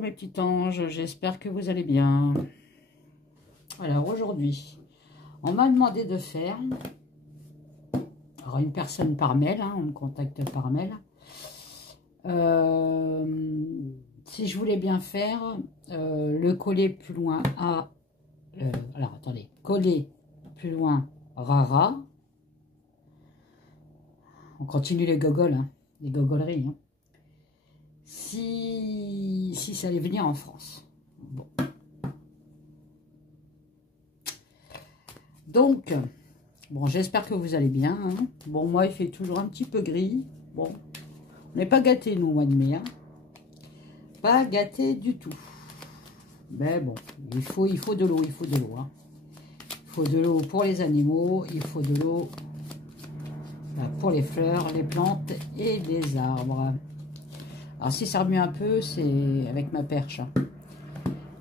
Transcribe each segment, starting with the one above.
mes petits anges, j'espère que vous allez bien. Alors aujourd'hui, on m'a demandé de faire, alors une personne par mail, on me contacte par mail, si je voulais bien faire le coller plus loin à, alors attendez, coller plus loin Rara, on continue les gogoles, les gogoleries, si ça allait venir en France. Bon. Donc, bon, j'espère que vous allez bien. Bon, moi, il fait toujours un petit peu gris. Bon, on n'est pas gâtés, nous, au mois de mai. Pas gâtés du tout. Mais bon, il faut de l'eau, il faut de l'eau. Il faut de l'eau pour les animaux, il faut de l'eau pour les fleurs, les plantes et les arbres. Alors, si ça remue un peu, c'est avec ma perche.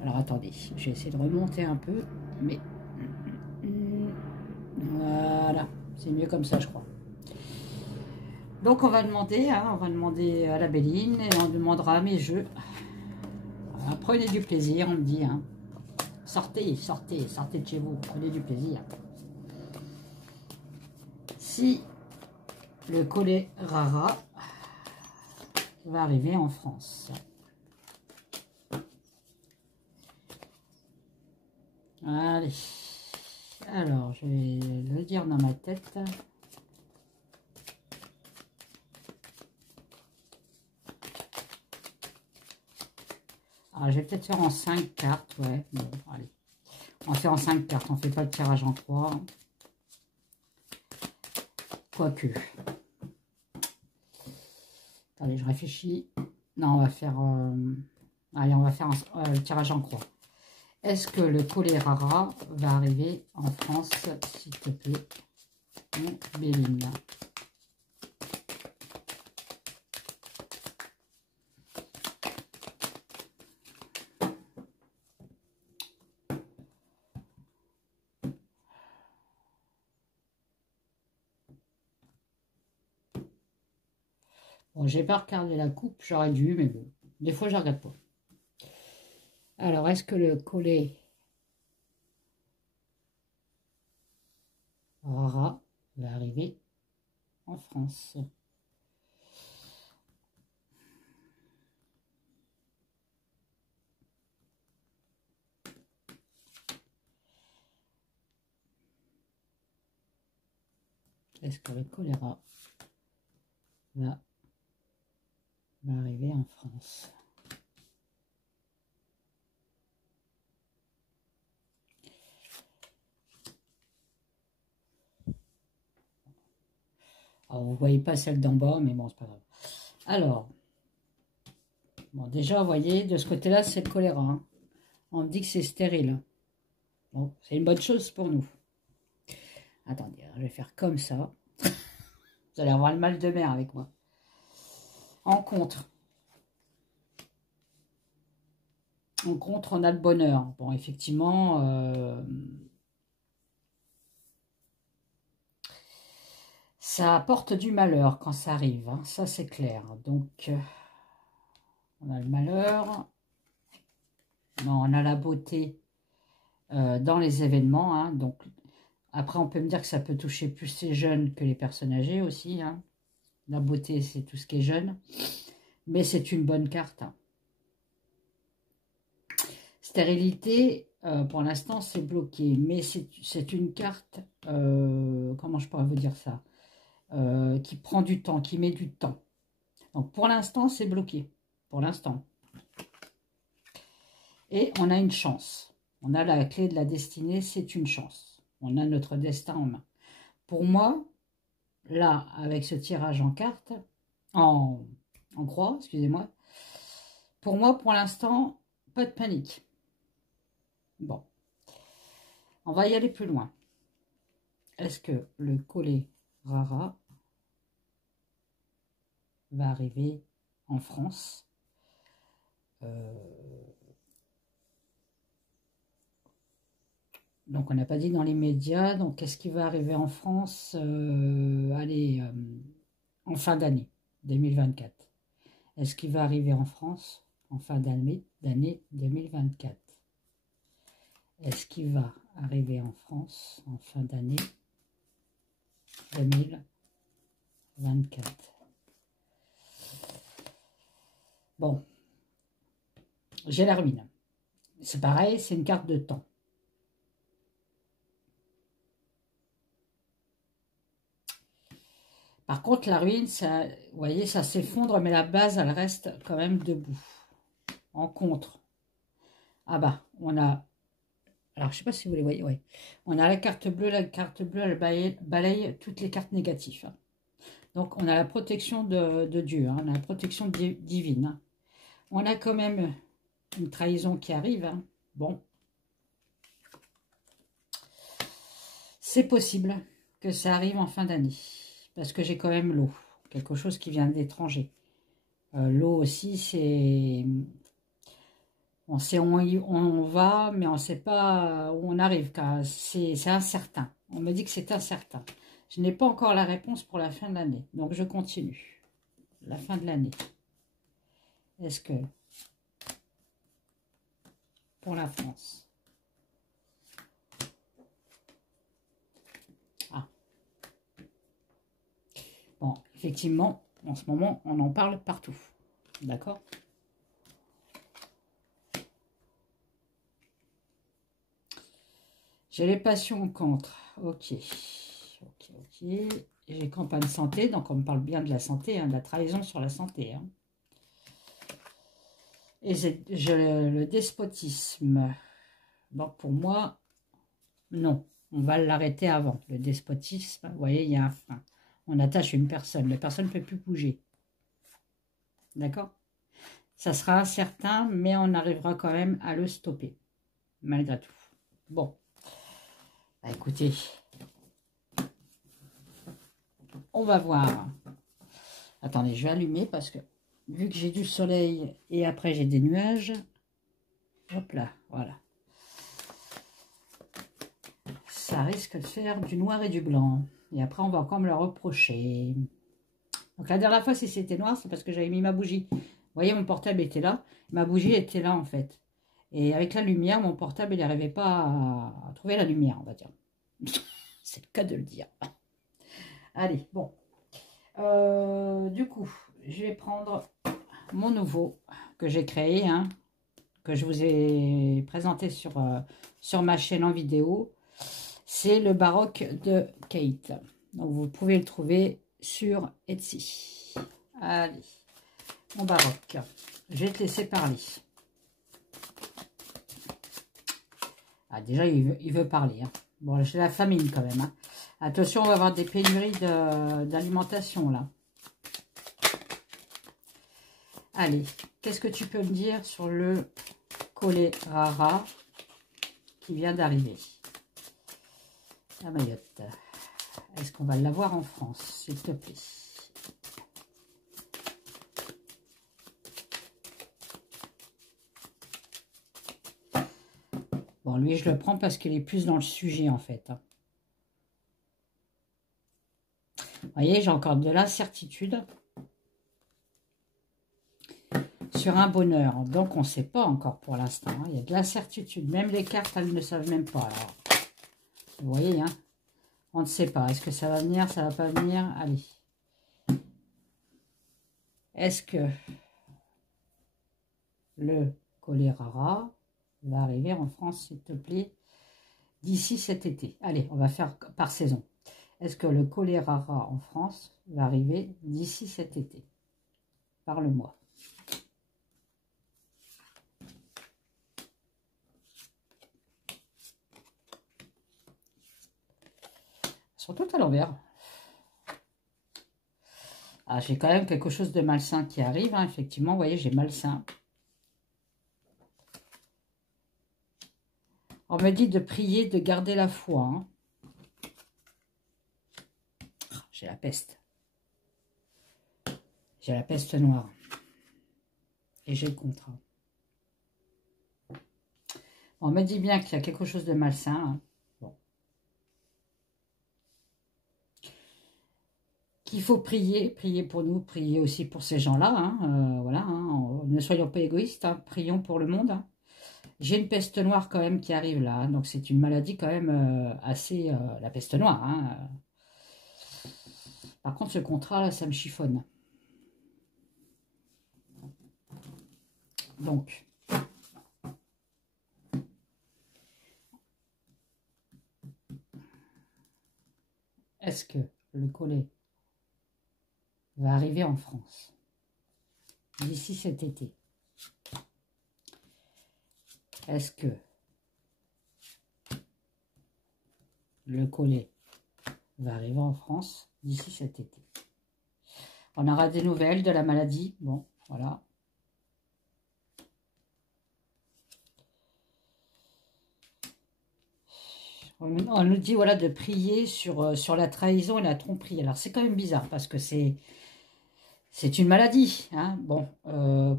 Alors, attendez, je vais essayer de remonter un peu, mais... Voilà, c'est mieux comme ça, je crois. Donc, on va demander à la Béline et on demandera à mes jeux. Prenez du plaisir, on me dit. Sortez, sortez, sortez de chez vous, prenez du plaisir. Si le collet Rara va arriver en France. Allez. Alors, je vais le dire dans ma tête. Alors, je vais peut-être faire en 5 cartes, ouais. Bon, allez. On fait en 5 cartes, on ne fait pas le tirage en 3. Quoique. Attendez, je réfléchis. Non, on va faire... allez, on va faire le tirage en croix. Est-ce que le collet Rara va arriver en France, s'il te plaît, mon Béline? Bon, j'ai pas regardé la coupe, j'aurais dû, mais bon, des fois je regarde pas. Alors, est-ce que le collet Rara va arriver en France? Est-ce que le choléra va arriver en France? Alors, vous ne voyez pas celle d'en bas, mais bon, c'est pas grave. Alors, bon, déjà, vous voyez, de ce côté-là, c'est le choléra. On me dit que c'est stérile. Bon, c'est une bonne chose pour nous. Attendez, je vais faire comme ça. Vous allez avoir le mal de mer avec moi. En contre. En contre, on a le bonheur. Bon, effectivement... ça apporte du malheur quand ça arrive, ça c'est clair. Donc, on a le malheur, non, on a la beauté dans les événements. Donc, après, on peut me dire que ça peut toucher plus les jeunes que les personnes âgées aussi. La beauté, c'est tout ce qui est jeune. Mais c'est une bonne carte. Stérilité, pour l'instant, c'est bloqué. Mais c'est une carte, comment je pourrais vous dire ça, qui prend du temps, qui met du temps. Donc pour l'instant, c'est bloqué. Pour l'instant. Et on a une chance. On a la clé de la destinée, c'est une chance. On a notre destin en main. Pour moi, là, avec ce tirage en carte, en croix, excusez-moi, pour moi, pour l'instant, pas de panique. Bon. On va y aller plus loin. Est-ce que le collet Rara va arriver en France? Donc, on n'a pas dit dans les médias. Donc, qu'est-ce qui va arriver en France allez, en fin d'année 2024? Est-ce qu'il va arriver en France? en fin d'année 2024? Est-ce qu'il va arriver en France en fin d'année 2024? Bon, j'ai la ruine. C'est pareil, c'est une carte de temps. Par contre, la ruine, ça, vous voyez, ça s'effondre, mais la base, elle reste quand même debout. En contre. Ah bah, on a... Alors, je ne sais pas si vous les voyez, oui. On a la carte bleue, elle balaye toutes les cartes négatives. Hein. Donc, on a la protection de Dieu, hein, on a la protection divine. Hein. On a quand même une trahison qui arrive. Hein. Bon. C'est possible que ça arrive en fin d'année. Parce que j'ai quand même l'eau. Quelque chose qui vient d'étranger. L'eau aussi, c'est... On sait où on va, mais on ne sait pas où on arrive, car c'est incertain. On me dit que c'est incertain. Je n'ai pas encore la réponse pour la fin de l'année, donc je continue. La fin de l'année. Est-ce que, pour la France... Ah. Bon, effectivement, en ce moment, on en parle partout. D'accord ? J'ai les passions contre. Ok. J'ai campagne santé, donc on me parle bien de la santé, hein, de la trahison sur la santé. Hein. Et j'ai le despotisme. Donc pour moi, non. On va l'arrêter avant. Le despotisme, vous voyez, il y a un frein. On attache une personne. La personne ne peut plus bouger. D'accord ? Ça sera incertain, mais on arrivera quand même à le stopper. Malgré tout. Bon. Bah, écoutez, on va voir. Attendez, je vais allumer parce que vu que j'ai du soleil et après j'ai des nuages, hop là, voilà. Ça risque de faire du noir et du blanc. Et après, on va encore me le reprocher. Donc la dernière fois, si c'était noir, c'est parce que j'avais mis ma bougie. Vous voyez, mon portable était là. Ma bougie était là, en fait. Et avec la lumière, mon portable, il n'arrivait pas à trouver la lumière, on va dire. C'est le cas de le dire. Allez, bon. Du coup, je vais prendre mon nouveau que j'ai créé, hein, que je vous ai présenté sur ma chaîne en vidéo. C'est le baroque de Kate. Donc, vous pouvez le trouver sur Etsy. Allez, mon baroque. Je vais te laisser parler. Ah, déjà, il veut parler. Hein. Bon, j'ai la famine quand même. Hein. Attention, on va avoir des pénuries d'alimentation, là. Allez, qu'est-ce que tu peux me dire sur le choléra qui vient d'arriver? À Mayotte. Est-ce qu'on va l'avoir en France, s'il te plaît? Bon, lui, je le prends parce qu'il est plus dans le sujet, en fait. Vous voyez, j'ai encore de l'incertitude sur un bonheur. Donc, on ne sait pas encore pour l'instant. Hein. Il y a de l'incertitude. Même les cartes, elles ne savent même pas. Alors, vous voyez, hein, on ne sait pas. Est-ce que ça va venir, ça ne va pas venir? Allez. Est-ce que le choléra va arriver en France, s'il te plaît, d'ici cet été? Allez, on va faire par saison. Est-ce que le choléra en France va arriver d'ici cet été? Parle-moi. Ils sont toutes à l'envers. Ah, j'ai quand même quelque chose de malsain qui arrive. Hein. Effectivement, vous voyez, j'ai malsain. On me dit de prier, de garder la foi. Hein. J'ai la peste. J'ai la peste noire. Et j'ai le contrat. On me dit bien qu'il y a quelque chose de malsain. Hein. Bon. qu'il faut prier, prier pour nous, prier aussi pour ces gens-là, hein, voilà, hein, ne soyons pas égoïstes, hein, prions pour le monde, hein. J'ai une peste noire quand même qui arrive là, hein, donc c'est une maladie quand même assez... la peste noire, hein. Par contre, ce contrat, là, ça me chiffonne. Donc, est-ce que le collet va arriver en France d'ici cet été? Est-ce que le collet va arriver en France d'ici cet été? On aura des nouvelles de la maladie. Bon, voilà. On nous dit voilà, de prier sur la trahison et la tromperie. Alors, c'est quand même bizarre parce que c'est une maladie. Hein. Bon,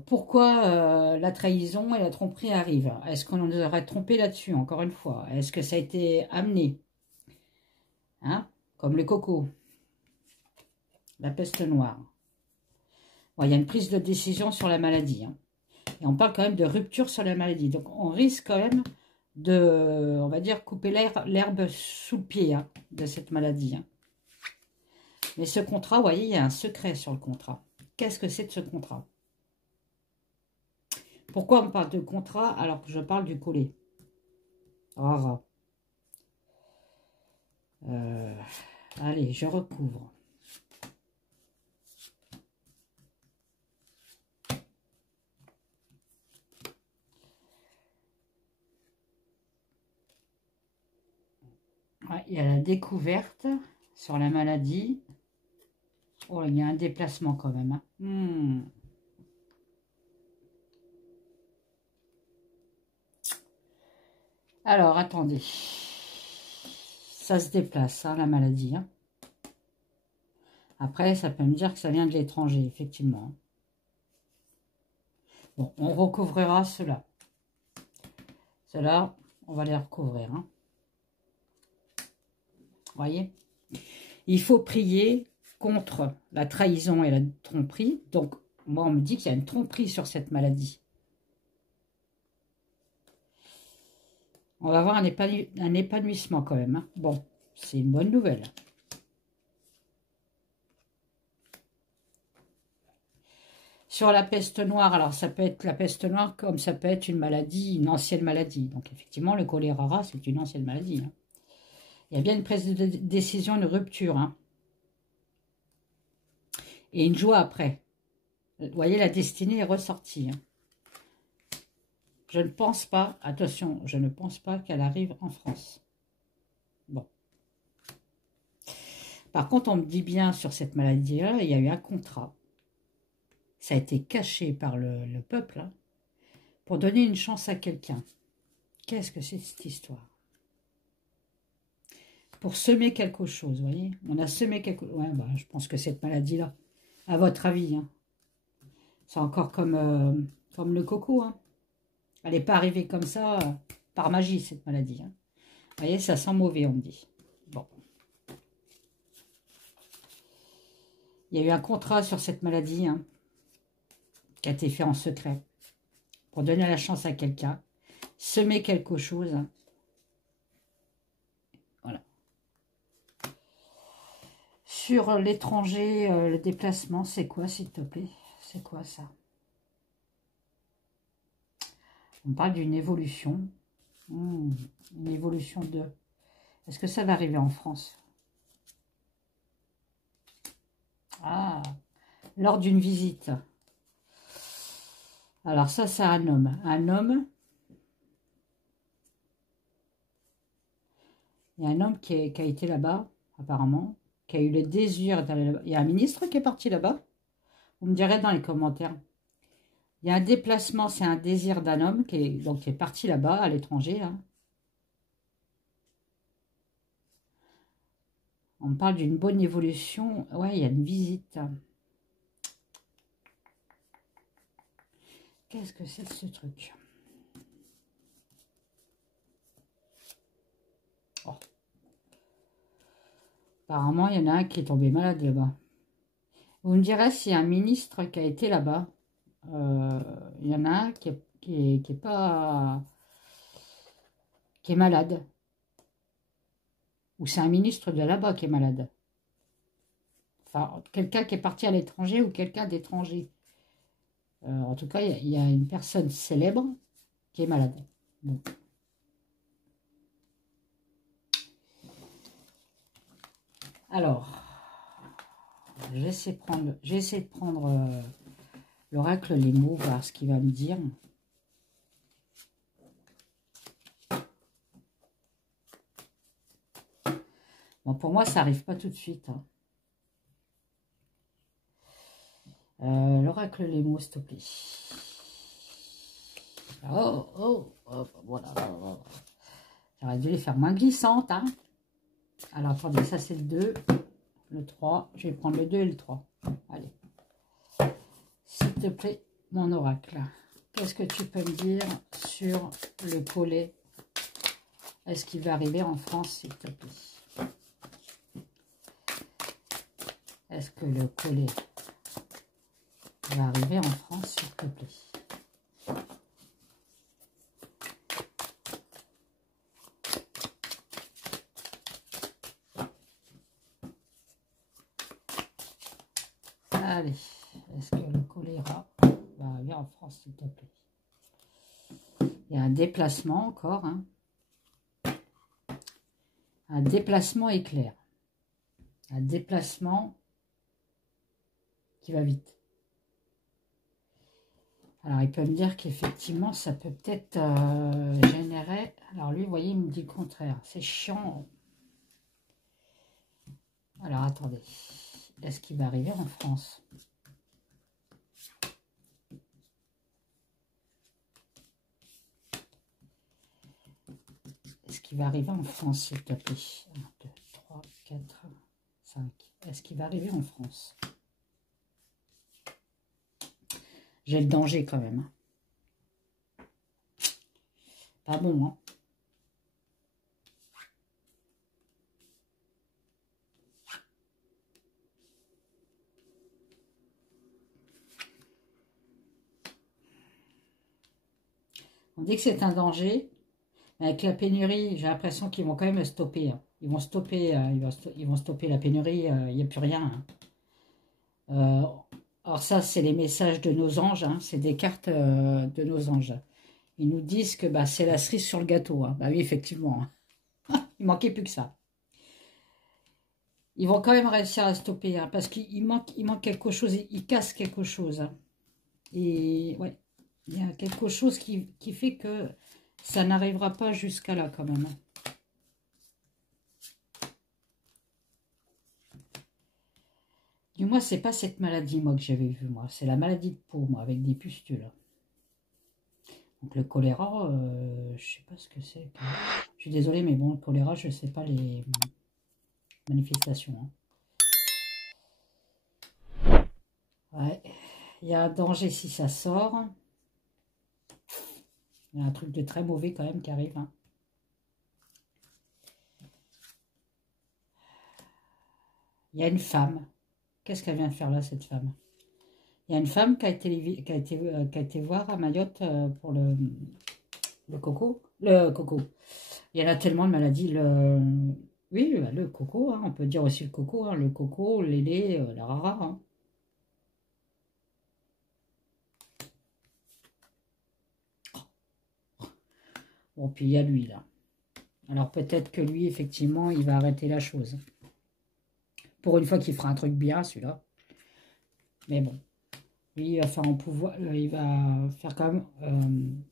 pourquoi la trahison et la tromperie arrivent? Est-ce qu'on nous aurait trompé là-dessus, encore une fois? Est-ce que ça a été amené, hein, comme le coco, la peste noire? Bon, il y a une prise de décision sur la maladie. Hein. Et on parle quand même de rupture sur la maladie. Donc, on risque quand même de, on va dire, couper l'herbe sous le pied, hein, de cette maladie. Hein. Mais ce contrat, vous voyez, il y a un secret sur le contrat. Qu'est-ce que c'est de ce contrat? Pourquoi on parle de contrat alors que je parle du collet? Rara. Allez, je recouvre. Ouais, il y a la découverte sur la maladie. Oh, il y a un déplacement quand même. Hein. Alors, attendez. Ça se déplace, hein, la maladie. Hein. Après, ça peut me dire que ça vient de l'étranger, effectivement. Bon, on recouvrira cela. Cela, on va les recouvrir. Hein. Voyez, il faut prier contre la trahison et la tromperie. Donc, moi, on me dit qu'il y a une tromperie sur cette maladie. On va avoir un épanouissement quand même. Hein. Bon, c'est une bonne nouvelle. Sur la peste noire, alors ça peut être la peste noire comme ça peut être une maladie, une ancienne maladie. Donc, effectivement, le choléra, c'est une ancienne maladie. Hein. Il y a bien une prise de décision, une rupture. Hein. Et une joie après. Vous voyez, la destinée est ressortie. Hein. Je ne pense pas, attention, je ne pense pas qu'elle arrive en France. Bon. Par contre, on me dit bien sur cette maladie-là, il y a eu un contrat. Ça a été caché par le peuple, hein, pour donner une chance à quelqu'un. Qu'est-ce que c'est cette histoire? Pour semer quelque chose, vous voyez? On a semé quelque chose. Ouais, bah, je pense que cette maladie-là, à votre avis, hein, c'est encore comme le coco, hein. Elle n'est pas arrivée comme ça, par magie, cette maladie. Hein. Vous voyez, ça sent mauvais, on me dit. Bon. Il y a eu un contrat sur cette maladie, hein, qui a été fait en secret, pour donner la chance à quelqu'un, semer quelque chose. Hein. Voilà. Sur l'étranger, le déplacement, c'est quoi, s'il te plaît? C'est quoi ça? On parle d'une évolution. Une évolution de... Est-ce que ça va arriver en France? Ah, lors d'une visite. Alors ça, c'est un homme. Un homme. Il y a un homme qui a été là-bas, apparemment, qui a eu le désir d'aller là-bas. Il y a un ministre qui est parti là-bas. Vous me direz dans les commentaires. Il y a un déplacement, c'est un désir d'un homme qui est parti là-bas, à l'étranger. Hein. On parle d'une bonne évolution. Ouais, il y a une visite. Qu'est-ce que c'est ce truc? Oh. Apparemment, il y en a un qui est tombé malade là-bas. Vous me direz s'il y a un ministre qui a été là-bas. Il y en a un qui est pas... qui est malade. Ou c'est un ministre de là-bas qui est malade. Enfin, quelqu'un qui est parti à l'étranger ou quelqu'un d'étranger. En tout cas, il y a une personne célèbre qui est malade. Bon. Alors, j'essaie de prendre l'oracle, les mots, voir ce qu'il va me dire. Bon, pour moi, ça n'arrive pas tout de suite. Hein. L'oracle, les mots, s'il te plaît. Voilà. J'aurais dû les faire moins glissantes. Hein. Alors, attendez, ça c'est le 2, le 3. Je vais prendre le 2 et le 3. Allez. S'il te plaît, mon oracle. Qu'est-ce que tu peux me dire sur le collet? Est-ce qu'il va arriver en France, s'il te plaît? Est-ce que le collet va arriver en France, s'il te plaît? Allez, est-ce que le choléra va arriver en France, s'il te plaît? Il y a un déplacement encore, hein. Un déplacement éclair. Un déplacement qui va vite. Alors, il peut me dire qu'effectivement, ça peut peut-être générer... Alors, lui, vous voyez, il me dit le contraire. C'est chiant. Alors, attendez. Est-ce qu'il va arriver en France? Est-ce qu'il va arriver en France, s'il te plaît? 1, 2, 3, 4, 5. Est-ce qu'il va arriver en France? J'ai le danger quand même. Pas bon, hein? On dit que c'est un danger. Avec la pénurie, j'ai l'impression qu'ils vont quand même le stopper. Hein. Ils vont stopper, ils vont stopper la pénurie. Il n'y a plus rien. Hein. Alors ça, c'est les messages de nos anges. Hein. C'est des cartes de nos anges. Ils nous disent que bah, c'est la cerise sur le gâteau. Hein. Bah oui, effectivement. Hein. Il manquait plus que ça. Ils vont quand même réussir à stopper. Hein, parce qu'il manque quelque chose. Ils cassent quelque chose. Hein. Et ouais, il y a quelque chose qui fait que ça n'arrivera pas jusqu'à là quand même. Du moins, c'est pas cette maladie, moi, que j'avais vue, moi. C'est la maladie de peau, moi, avec des pustules. Donc, le choléra, je sais pas ce que c'est. Je suis désolée, mais bon, le choléra, je sais pas les manifestations. Hein. Ouais. Il y a un danger si ça sort. Il y a un truc de très mauvais, quand même, qui arrive. Hein. Il y a une femme. Qu'est-ce qu'elle vient faire là, cette femme? Il y a une femme qui a été voir à Mayotte pour le coco. Le coco. Il y en a tellement de maladies. Oui, le coco, hein, on peut dire aussi le coco. Hein, le coco, le lait, la rara. Hein. Bon, puis il y a lui, là. Alors peut-être que lui, effectivement, il va arrêter la chose. Pour une fois qu'il fera un truc bien, celui-là. Mais bon. Lui, il va faire en pouvoir. Il va faire quand même...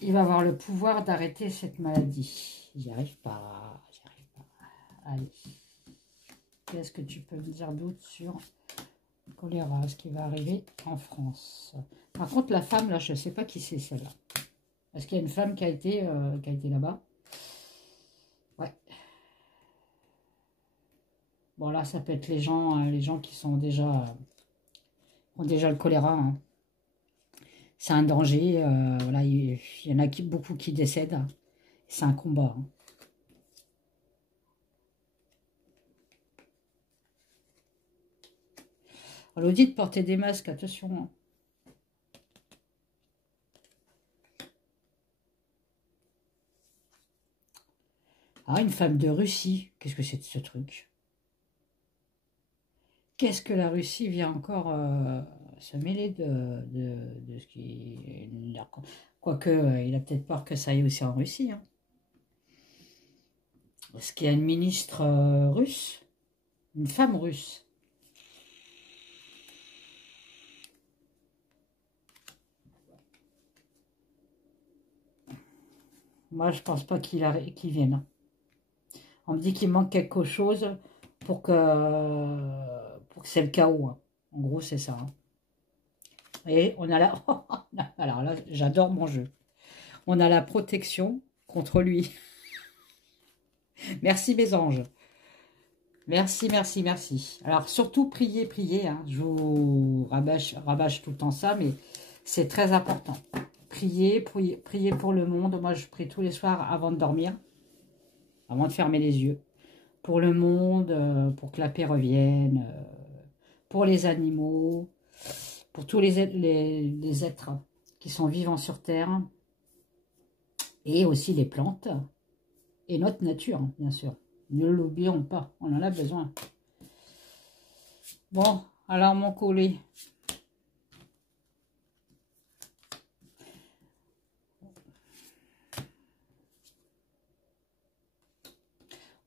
il va avoir le pouvoir d'arrêter cette maladie. J'y arrive pas. J'y arrive pas. Allez. Qu'est-ce que tu peux me dire d'autre sur le choléra? Ce qui va arriver en France? Par contre, la femme, là, je ne sais pas qui c'est celle-là. Est-ce qu'il y a une femme qui a été là-bas? Ouais. Bon, là, ça peut être les gens qui sont déjà... ont déjà le choléra. Hein. C'est un danger. Voilà, il y en a beaucoup qui décèdent. C'est un combat. Hein. On nous dit de porter des masques, attention. Hein. Ah, une femme de Russie. Qu'est-ce que c'est de ce truc? Qu'est-ce que la Russie vient encore se mêler de ce qui... Quoique, il a peut-être peur que ça aille aussi en Russie. Hein. Est-ce qu'il y a une ministre russe? Une femme russe? Moi, je pense pas qu'il vienne. On me dit qu'il manque quelque chose pour que c'est le chaos. Hein. En gros, c'est ça. Hein. Et on a la... Alors là, j'adore mon jeu. On a la protection contre lui. Merci mes anges. Merci, merci, merci. Alors surtout, priez, priez. Hein. Je vous rabâche tout le temps ça, mais c'est très important. Priez, priez, priez pour le monde. Moi, je prie tous les soirs avant de dormir, avant de fermer les yeux. Pour le monde, pour que la paix revienne, pour les animaux, pour tous les êtres qui sont vivants sur Terre, et aussi les plantes, et notre nature, hein, bien sûr. Ne l'oublions pas, on en a besoin. Bon, alors mon collet.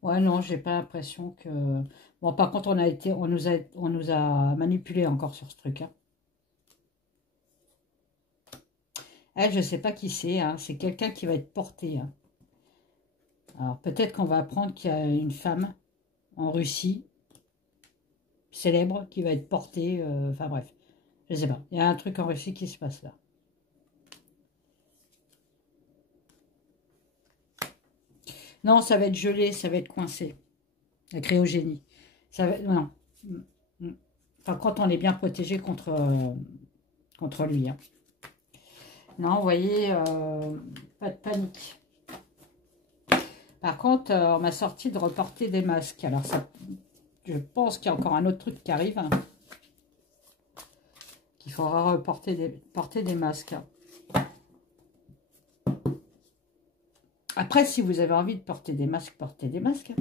Ouais, non, j'ai pas l'impression que... Bon, par contre, on nous a manipulé encore sur ce truc. Hein. Elle, je sais pas qui c'est. Hein. C'est quelqu'un qui va être porté. Hein. Alors, peut-être qu'on va apprendre qu'il y a une femme en Russie, célèbre, qui va être portée. Enfin, bref. Je sais pas. Il y a un truc en Russie qui se passe là. Non, ça va être gelé, ça va être coincé. La cryogénie. Ça va... Non. Enfin, quand on est bien protégé contre lui. Hein. Non, vous voyez, pas de panique. Par contre, on m'a sorti de reporter des masques. Alors, ça, je pense qu'il y a encore un autre truc qui arrive. Hein, qu'il faudra porter des masques. Après, si vous avez envie de porter des masques, portez des masques.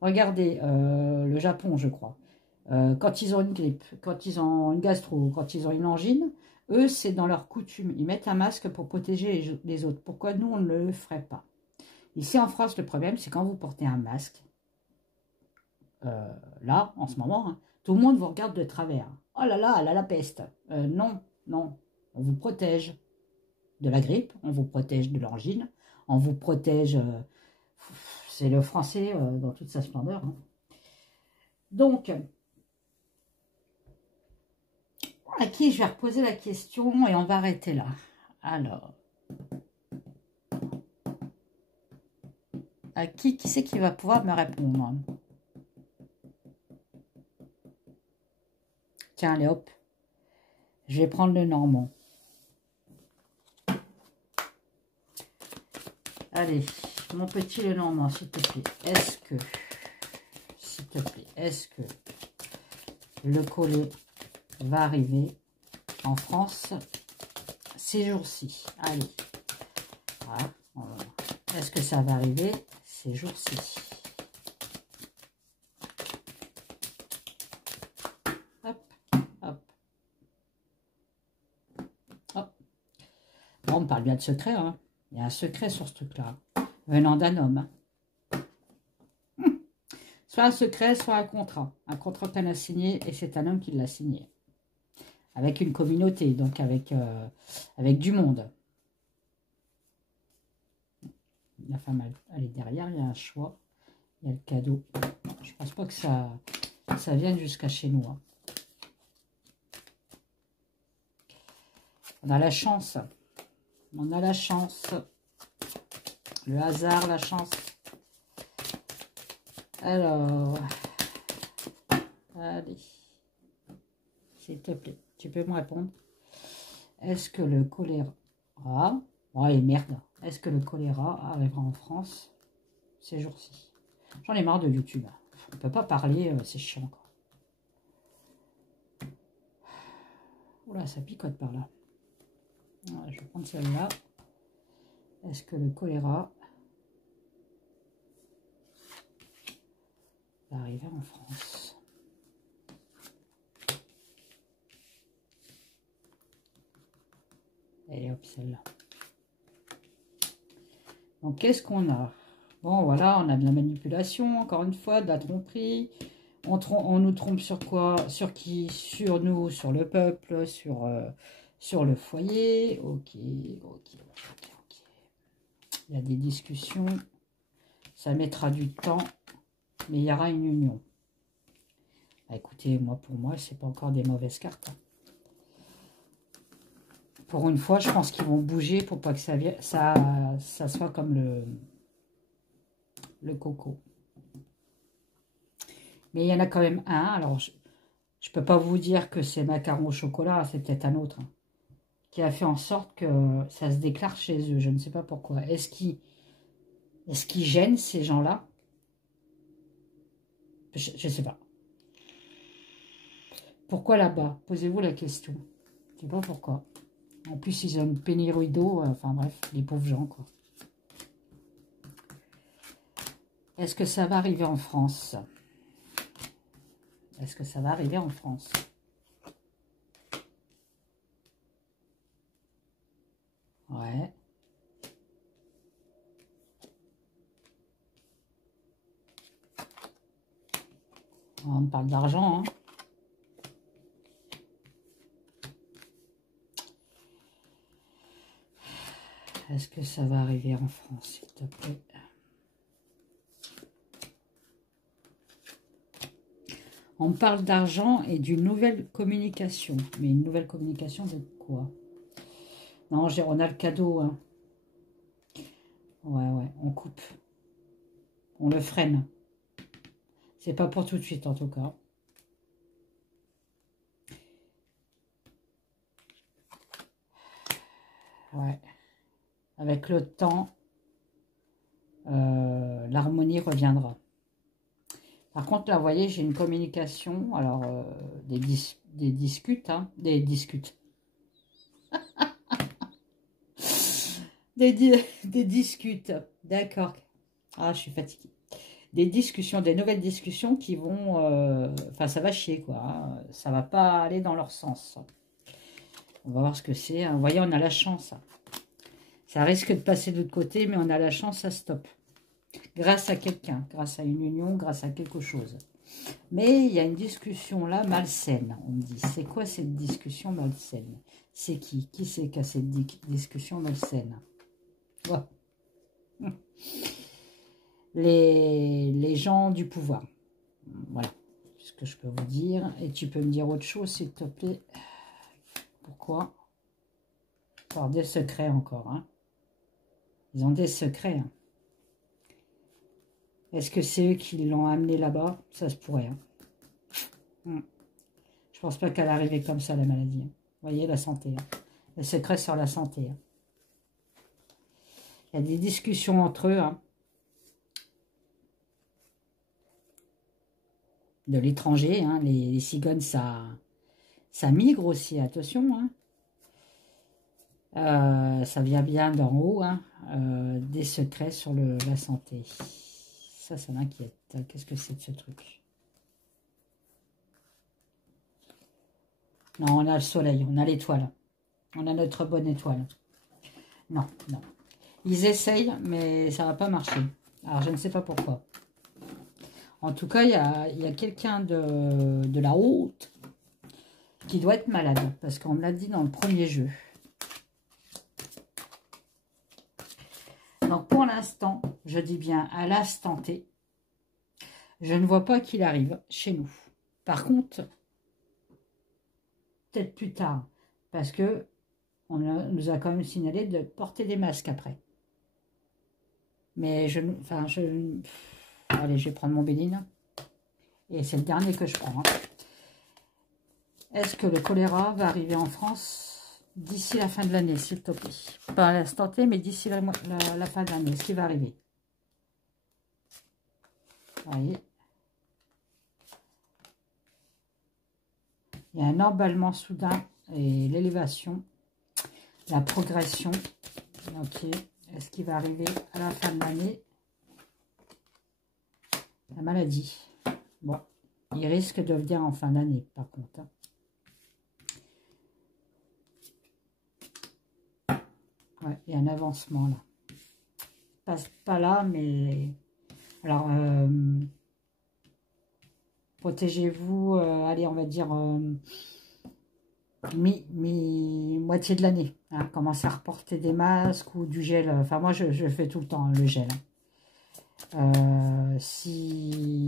Regardez, le Japon, je crois. Quand ils ont une grippe, quand ils ont une gastro, quand ils ont une angine, eux, c'est dans leur coutume. Ils mettent un masque pour protéger les autres. Pourquoi nous, on ne le ferait pas? Ici, en France, le problème, c'est quand vous portez un masque, là, en ce moment, hein, tout le monde vous regarde de travers. Oh là là, elle a la peste. Non, non, on vous protège de la grippe, on vous protège de l'angine, on vous protège... c'est le français dans toute sa splendeur. Hein. Donc... à qui je vais reposer la question et on va arrêter là. Alors, à qui c'est qui va pouvoir me répondre? Tiens, allez hop, je vais prendre le normand. Allez, mon petit le normand, s'il te plaît, est-ce que le collet va arriver en France ces jours-ci? Allez, voilà. Est-ce que ça va arriver ces jours-ci? Hop, hop, hop. Bon, on me parle bien de secret, hein. Il y a un secret sur ce truc-là, venant d'un homme. Soit un secret, soit un contrat. Un contrat qu'elle a signé et c'est un homme qui l'a signé. Avec une communauté, donc avec du monde. La femme, elle est derrière, il y a un choix. Il y a le cadeau. Je pense pas que ça vienne jusqu'à chez nous. Hein. On a la chance. On a la chance. Le hasard, la chance. Alors, allez, s'il te plaît, tu peux me répondre. Est-ce que le choléra... Oh, et merde. Est-ce que le choléra arrivera en France ces jours-ci? J'en ai marre de YouTube. On ne peut pas parler, c'est chiant. Quoi. Oula, ça picote par là. Voilà, je vais prendre celle-là. Est-ce que le choléra va arriver en France? Et hop, celle-là. Donc, qu'est-ce qu'on a? Bon, voilà, on a de la manipulation, encore une fois, de la tromperie. On nous trompe sur quoi? Sur qui? Sur nous, sur le peuple, sur le foyer. Ok. Il y a des discussions. Ça mettra du temps, mais il y aura une union. Bah, écoutez, pour moi, c'est pas encore des mauvaises cartes. Pour une fois, je pense qu'ils vont bouger pour pas que ça soit comme le coco. Mais il y en a quand même un. Alors, je ne peux pas vous dire que c'est macaron au chocolat, c'est peut-être un autre, hein, qui a fait en sorte que ça se déclare chez eux. Je ne sais pas pourquoi. Est-ce qu'ils gênent ces gens-là? Je ne sais pas. Pourquoi là-bas? Posez-vous la question. Je ne sais pas pourquoi. En plus, ils ont une pénurie d'eau. Enfin bref, les pauvres gens, quoi. Est-ce que ça va arriver en France? Est-ce que ça va arriver en France? Ouais. On parle d'argent, hein. Est-ce que ça va arriver en France, s'il te plaît? On parle d'argent et d'une nouvelle communication. Mais une nouvelle communication de quoi? Non, on a le cadeau, hein. Ouais, on coupe. On le freine. C'est pas pour tout de suite, en tout cas. Ouais. Avec le temps, l'harmonie reviendra. Par contre, là, vous voyez, j'ai une communication. Alors, des discutes, hein. Des discutes. des discutes. D'accord. Ah, je suis fatiguée. Des discussions, des nouvelles discussions qui vont... Enfin, ça va chier, quoi. Hein. Ça va pas aller dans leur sens. On va voir ce que c'est. Hein. Vous voyez, on a la chance. Ça risque de passer de l'autre côté, mais on a la chance, ça stoppe. Grâce à quelqu'un, grâce à une union, grâce à quelque chose. Mais il y a une discussion là, malsaine, on me dit. C'est quoi cette discussion malsaine? C'est qui? Qui c'est qui a cette discussion malsaine? Ouais. Les gens du pouvoir. Voilà ce que je peux vous dire. Et tu peux me dire autre chose, s'il te plaît. Pourquoi? Avoir des secrets encore. Hein. Ils ont des secrets. Hein. Est-ce que c'est eux qui l'ont amené là-bas? Ça se pourrait. Hein. Je pense pas qu'elle arrivait comme ça, la maladie. Hein. Vous voyez, la santé. Hein. Les secrets sur la santé. Hein. Il y a des discussions entre eux. Hein. De l'étranger. Hein. Les cigognes, ça migre aussi. Attention. Hein. Ça vient bien d'en haut. Hein. Des secrets sur la santé. Ça m'inquiète. Qu'est-ce que c'est de ce truc? Non, on a le soleil, on a l'étoile. On a notre bonne étoile. Non. Ils essayent, mais ça ne va pas marcher. Alors, je ne sais pas pourquoi. En tout cas, il y a quelqu'un de la haute qui doit être malade. Parce qu'on me l'a dit dans le premier jeu. Donc, pour l'instant, je dis bien à l'instant T, je ne vois pas qu'il arrive chez nous. Par contre, peut-être plus tard, parce que on nous a quand même signalé de porter des masques après. Mais allez, je vais prendre mon Béline. Et c'est le dernier que je prends. Hein. Est-ce que le choléra va arriver en France d'ici la fin de l'année, s'il te plaît? Pas à l'instant T, mais d'ici la fin de l'année. Est-ce qu'il va arriver? Vous voyez. Il y a un emballement soudain et l'élévation, la progression. Ok, est-ce qu'il va arriver à la fin de l'année? La maladie. Bon, il risque de venir en fin d'année, par contre. Ouais, il y a un avancement là. Pas là, mais... Alors, protégez-vous, allez, on va dire... moitié de l'année. Hein, commencez à reporter des masques ou du gel. Enfin, moi, je fais tout le temps, hein, le gel. Si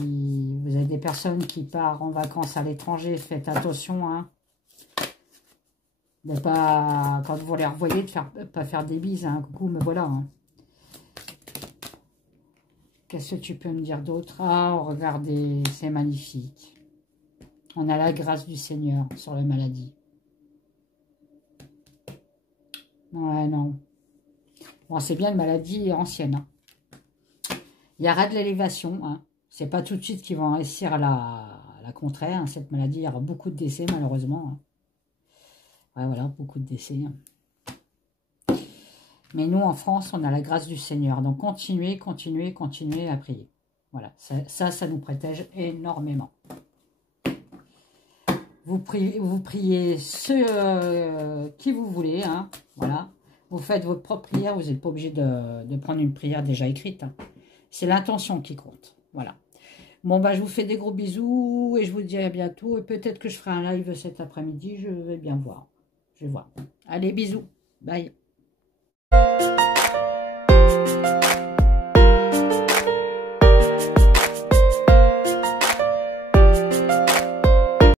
vous avez des personnes qui partent en vacances à l'étranger, faites attention. Hein, de pas, quand vous les revoyez, de pas faire des bises. Hein, coucou, me voilà. Hein. Qu'est-ce que tu peux me dire d'autre? Ah, regardez, c'est magnifique. On a la grâce du Seigneur sur la maladie. Ouais, non. Bon, c'est bien, une maladie ancienne. Hein. Il y aura de l'élévation. Hein. C'est pas tout de suite qu'ils vont réussir à la contrer. Hein. Cette maladie, il y aura beaucoup de décès, malheureusement. Hein. Ouais, voilà, beaucoup de décès. Hein. Mais nous, en France, on a la grâce du Seigneur. Donc, continuez, continuez, continuez à prier. Voilà, ça nous protège énormément. Vous priez ceux qui vous voulez. Hein. Voilà. Vous faites votre propre prière. Vous n'êtes pas obligé de prendre une prière déjà écrite. Hein. C'est l'intention qui compte. Voilà. Bon, bah, je vous fais des gros bisous et je vous dis à bientôt. Et peut-être que je ferai un live cet après-midi. Je vais bien voir. Je vais voir. Allez, bisous. Bye.